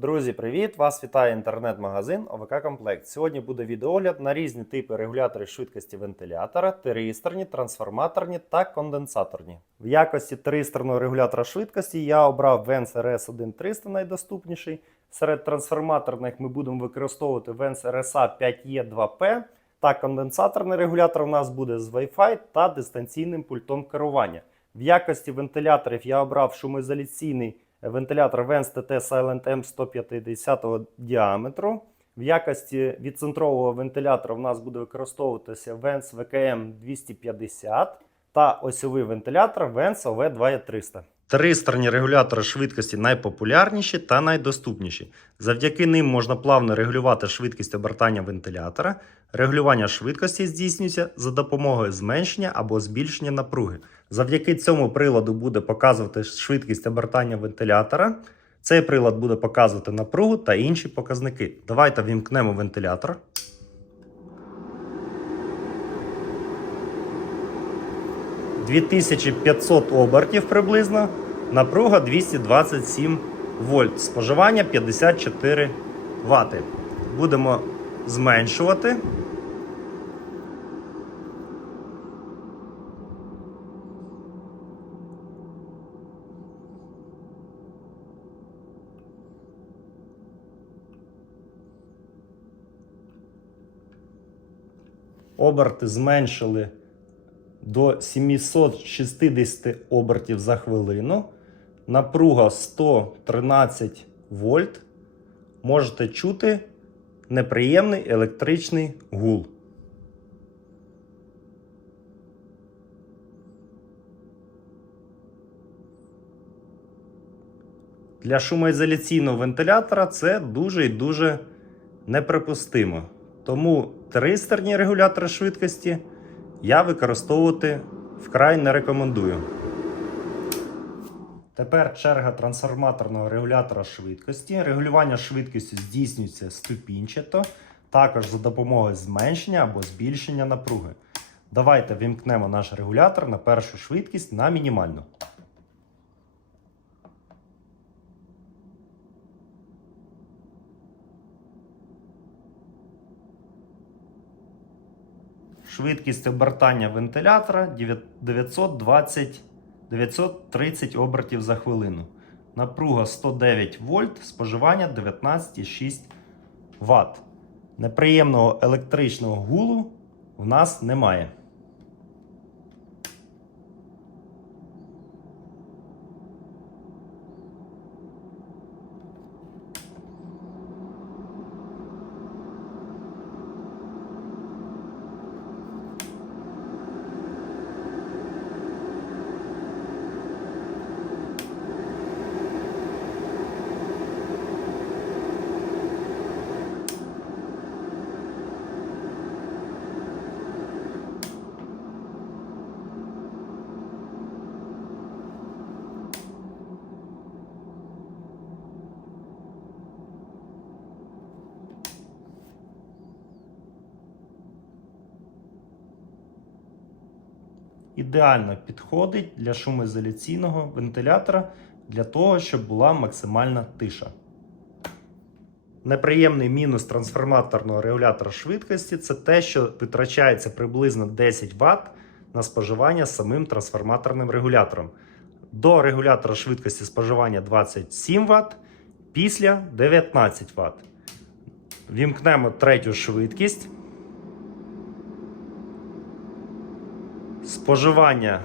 Друзі, привіт! Вас вітає інтернет-магазин ОВК Комплект. Сьогодні буде відеогляд на різні типи регуляторів швидкості вентилятора, тиристорні, трансформаторні та конденсаторні. В якості тиристорного регулятора швидкості я обрав Vens RS 1300 найдоступніший. Серед трансформаторних ми будемо використовувати Vens RSA 5E2P. Та конденсаторний регулятор у нас буде з Wi-Fi та дистанційним пультом керування. В якості вентиляторів я обрав шумоізоляційний вентилятор Vents TT Silent M 150 діаметру. В якості відцентрового вентилятора в нас буде використовуватися Vents VKM 250 та осьовий вентилятор Vents OV 300. Тристоронні регулятори швидкості найпопулярніші та найдоступніші. Завдяки ним можна плавно регулювати швидкість обертання вентилятора. Регулювання швидкості здійснюється за допомогою зменшення або збільшення напруги. Завдяки цьому приладу буде показувати швидкість обертання вентилятора. Цей прилад буде показувати напругу та інші показники. Давайте вімкнемо вентилятор. «2500 обертів приблизно, напруга 227 вольт, споживання 54 Вт. Будемо зменшувати. Оберти зменшили до 760 обертів за хвилину. Напруга 113 вольт. Можете чути неприємний електричний гул. Для шумоізоляційного вентилятора це дуже і дуже неприпустимо. Тому тристорні регулятори швидкості я використовувати вкрай не рекомендую. Тепер черга трансформаторного регулятора швидкості. Регулювання швидкості здійснюється ступінчато, також за допомогою зменшення або збільшення напруги. Давайте вімкнемо наш регулятор на першу швидкість на мінімальну. Швидкість обертання вентилятора 920 930 обертів за хвилину. Напруга 109 вольт, споживання 19,6 Вт. Неприємного електричного гулу в нас немає. Ідеально підходить для шумоізоляційного вентилятора для того, щоб була максимальна тиша. Неприємний мінус трансформаторного регулятора швидкості це те, що витрачається приблизно 10 Вт на споживання самим трансформаторним регулятором. До регулятора швидкості споживання 27 Вт, після 19 Вт. Вімкнемо третю швидкість. Споживання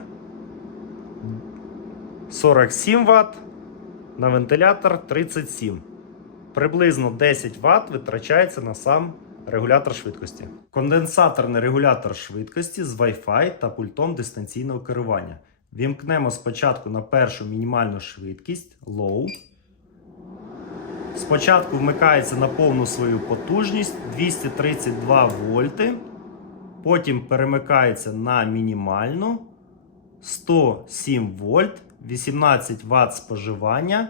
47 Вт, на вентилятор 37. Приблизно 10 Вт витрачається на сам регулятор швидкості. Конденсаторний регулятор швидкості з Wi-Fi та пультом дистанційного керування. Вімкнемо спочатку на першу мінімальну швидкість Low. Спочатку вмикається на повну свою потужність 232 вольти. Потім перемикається на мінімальну 107 вольт, 18 Вт споживання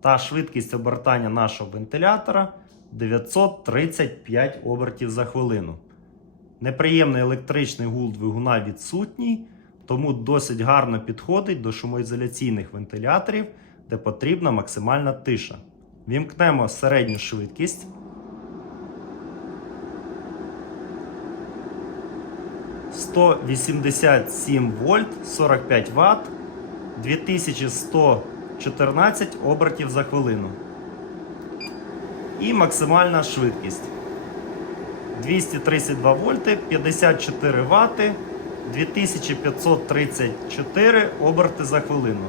та швидкість обертання нашого вентилятора 935 обертів за хвилину. Неприємний електричний гул двигуна відсутній, тому досить гарно підходить до шумоізоляційних вентиляторів, де потрібна максимальна тиша. Вімкнемо середню швидкість. Сто вісімдесят сім вольт 45 Вт 2114 обертів за хвилину. І максимальна швидкість 232 вольти 54 Вт 2534 оберти за хвилину.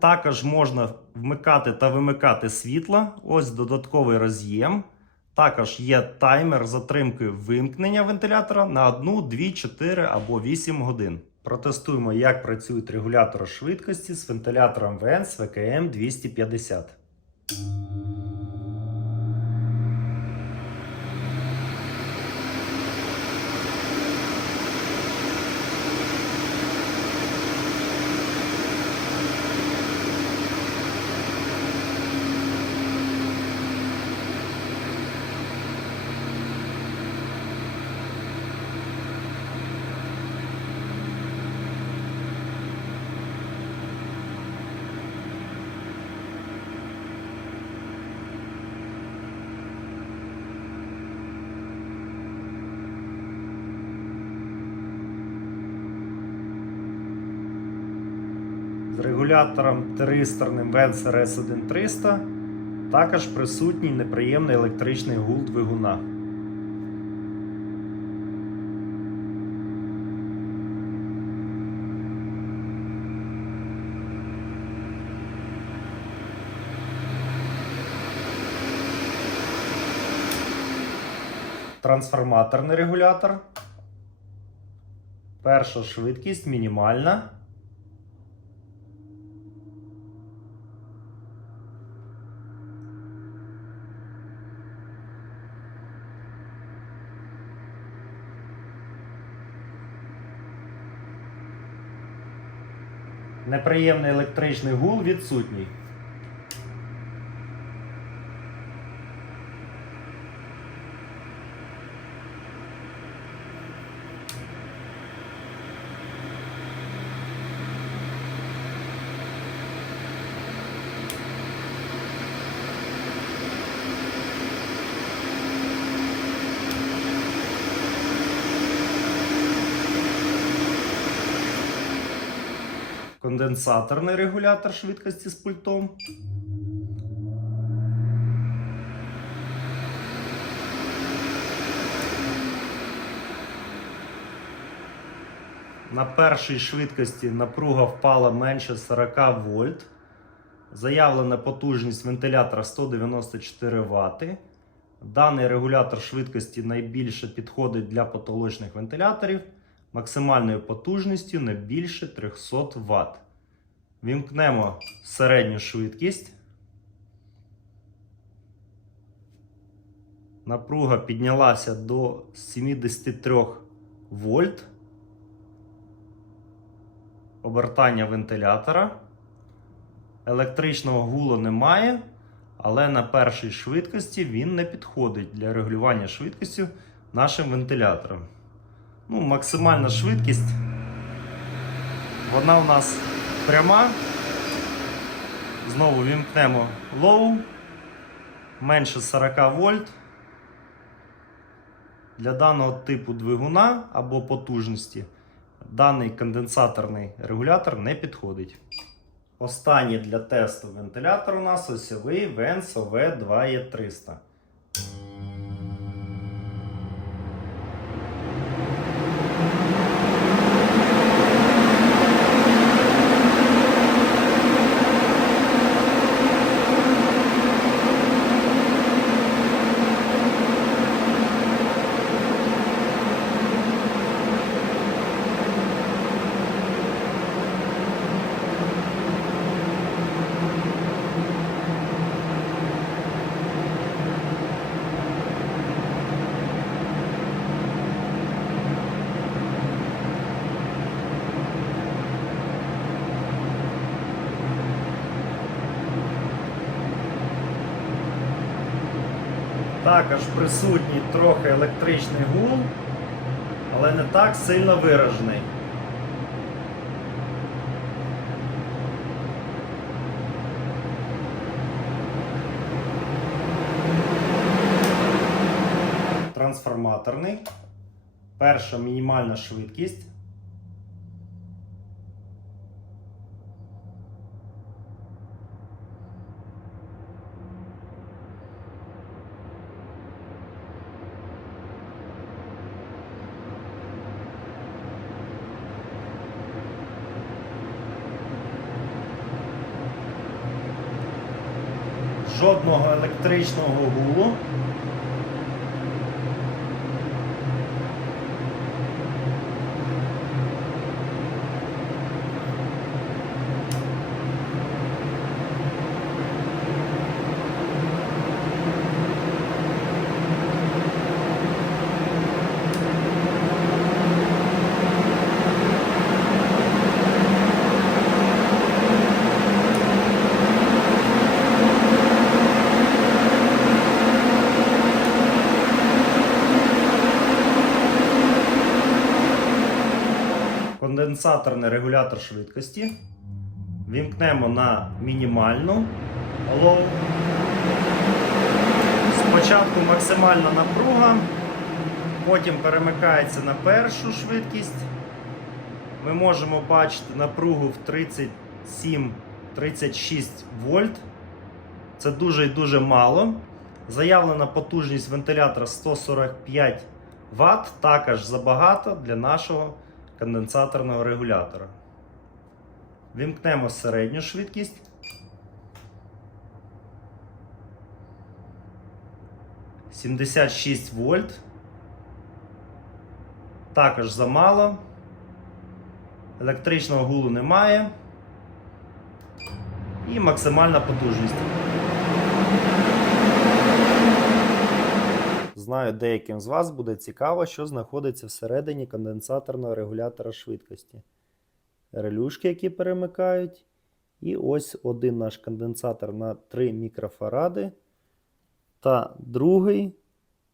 Також можна вмикати та вимикати світло. Ось додатковий роз'єм. Також є таймер затримки вимкнення вентилятора на 1, 2, 4 або 8 годин. Протестуємо, як працюють регулятори швидкості з вентилятором ВНС ВКМ 250. З регулятором тиристорним Vents RS1300 також присутній неприємний електричний гул двигуна. Трансформаторний регулятор. Перша швидкість мінімальна. Неприємний електричний гул відсутній. Конденсаторний регулятор швидкості з пультом. На першій швидкості напруга впала менше 40 вольт. Заявлена потужність вентилятора 194 Вт. Даний регулятор швидкості найбільше підходить для потолочних вентиляторів максимальною потужністю не більше 300 Вт. Вімкнемо середню швидкість. Напруга піднялася до 73 вольт. Обертання вентилятора. Електричного гулу немає, але на першій швидкості він не підходить для регулювання швидкістю нашим вентилятором. Ну, максимальна швидкість. Вона у нас пряма. Знову вімкнемо low. Менше 40 вольт. Для даного типу двигуна або потужності даний конденсаторний регулятор не підходить. Останній для тесту вентилятор у нас осьовий Vents OV2E300. Також присутній трохи електричний гул, але не так сильно виражений. Трансформаторний. Перша мінімальна швидкість. Жодного електричного гулу. Конденсаторний регулятор швидкості. Вімкнемо на мінімальну low. Спочатку максимальна напруга, потім перемикається на першу швидкість. Ми можемо бачити напругу в 37-36 вольт. Це дуже і дуже мало. Заявлена потужність вентилятора 145 Вт, також забагато для нашого конденсаторного регулятора. Вімкнемо середню швидкість. Сімдесят шість вольт. Також замало. Електричного гулу немає. І максимальна потужність. Знаю, деяким з вас буде цікаво, що знаходиться всередині конденсаторного регулятора швидкості. Релюшки, які перемикають. І ось один наш конденсатор на 3 мікрофаради. Та другий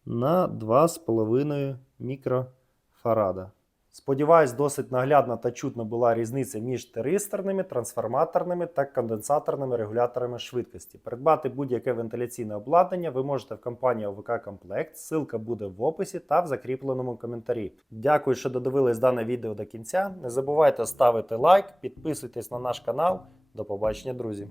на 2,5 мікрофарада. Сподіваюсь, досить наглядна та чутна була різниця між теристорними, трансформаторними та конденсаторними регуляторами швидкості. Придбати будь-яке вентиляційне обладнання ви можете в компанії ОВК Комплект. Ссылка буде в описі та в закріпленому коментарі. Дякую, що додивились дане відео до кінця. Не забувайте ставити лайк, підписуйтесь на наш канал. До побачення, друзі!